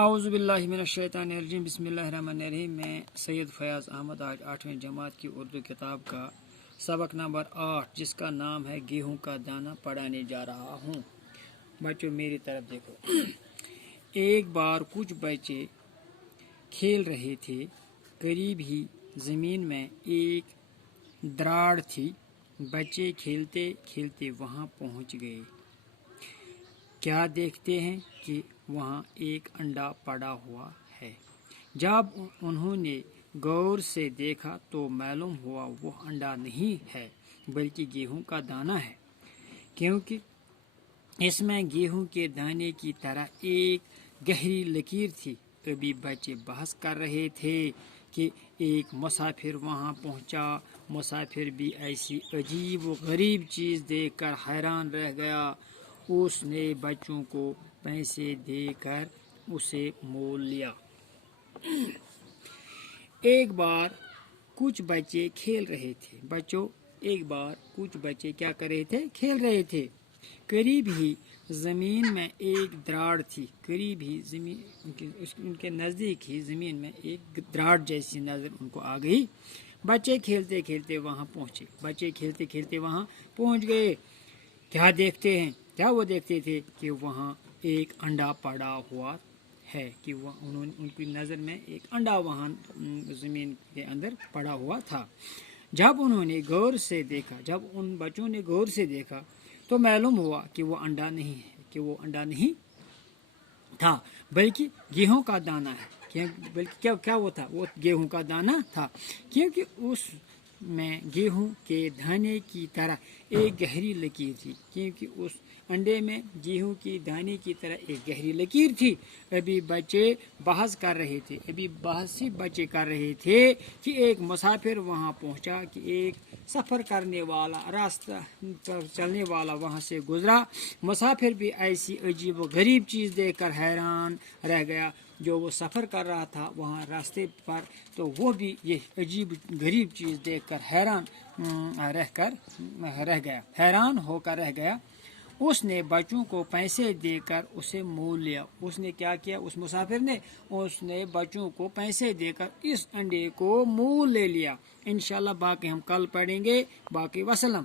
اعوذ باللہ من الشیطان الرجیم بسم اللہ الرحمن الرحیم۔ میں سید فیاض احمد آج 8ویں جماعت کی اردو کتاب کا سبق نمبر 8 جس کا نام ہے گیہوں کا دانہ پڑھانے جا رہا ہوں۔ بچوں میری طرف دیکھو۔ ایک بار کچھ بچے کھیل رہے تھے، قریب ہی زمین میں ایک دراڑ تھی۔ بچے کھیلتے کھیلتے وہاں پہنچ گئے۔ کیا دیکھتے ہیں کہ وہاں ایک انڈا پڑا ہوا ہے۔ جب انہوں نے غور سے دیکھا تو معلوم ہوا وہ انڈا نہیں ہے بلکہ گیہوں کا دانہ ہے، کیونکہ اس میں گیہوں کے دانے کی طرح ایک گہری لکیر تھی۔ ابھی بچے بحث کر رہے تھے کہ ایک مسافر وہاں پہنچا۔ مسافر بھی ایسی عجیب و غریب چیز دیکھ کر حیران رہ گیا۔ اس نے بچوں کو پیسے دے کر اسے مول لیا۔ ایک بار کچھ بچے کھیل رہے تھے۔ بچوں ایک بار کچھ بچے کیا کر رہے تھے؟ کھیل رہے تھے۔ قریب ہی زمین میں ایک دراڑ تھی۔ قریب ہی زمین ان کے نزدیک ہی زمین میں ایک دراڑ جیسی نظر ان کو آ گئی۔ بچے کھیلتے کھیلتے وہاں پہنچے۔ بچے کھیلتے کھیلتے وہاں پہنچ گئے۔ کیا دیکھتے ہیں؟ کیا وہ دیکھتے تھے کہ وہاں ایک انڈا پڑا ہوا ہے، کہ ان کی نظر میں ایک انڈا وہاں زمین کے اندر پڑا ہوا تھا۔ جب انہوں نے غور سے دیکھا، جب ان بچوں نے غور سے دیکھا تو معلوم ہوا کہ وہ انڈا نہیں ہے، کہ وہ انڈا نہیں تھا بلکہ گیہوں کا دانہ ہے۔ بلکہ کیا وہ تھا؟ وہ گیہوں کا دانہ تھا، کیونکہ اس میں گیہوں کے دانے کی طرح ایک گہری لکیر تھی۔ کیونکہ اس انڈے میں گیہوں کی دانے کی طرح ایک گہری لکیر تھی۔ ابھی بچے بحث کر رہے تھے، بچے کر رہے تھے کہ ایک مسافر وہاں پہنچا، کہ ایک سفر کرنے والا، راستہ چلنے والا وہاں سے گزرا۔ مسافر بھی ایسی عجیب و غریب چیز دیکھ کر حیران رہ گیا۔ جو وہ سفر کر رہا تھا وہاں راستے پر، تو وہ بھی یہ عجیب غریب چیز دیکھ کر حیران ہو کر رہ گیا۔ اس نے بچوں کو پیسے دے کر اسے مول لیا۔ اس نے کیا کیا؟ اس مسافر نے بچوں کو پیسے دے کر اس انڈے کو مول لے لیا۔ انشاءاللہ باقی ہم کل پڑھیں گے۔ باقی وسلم۔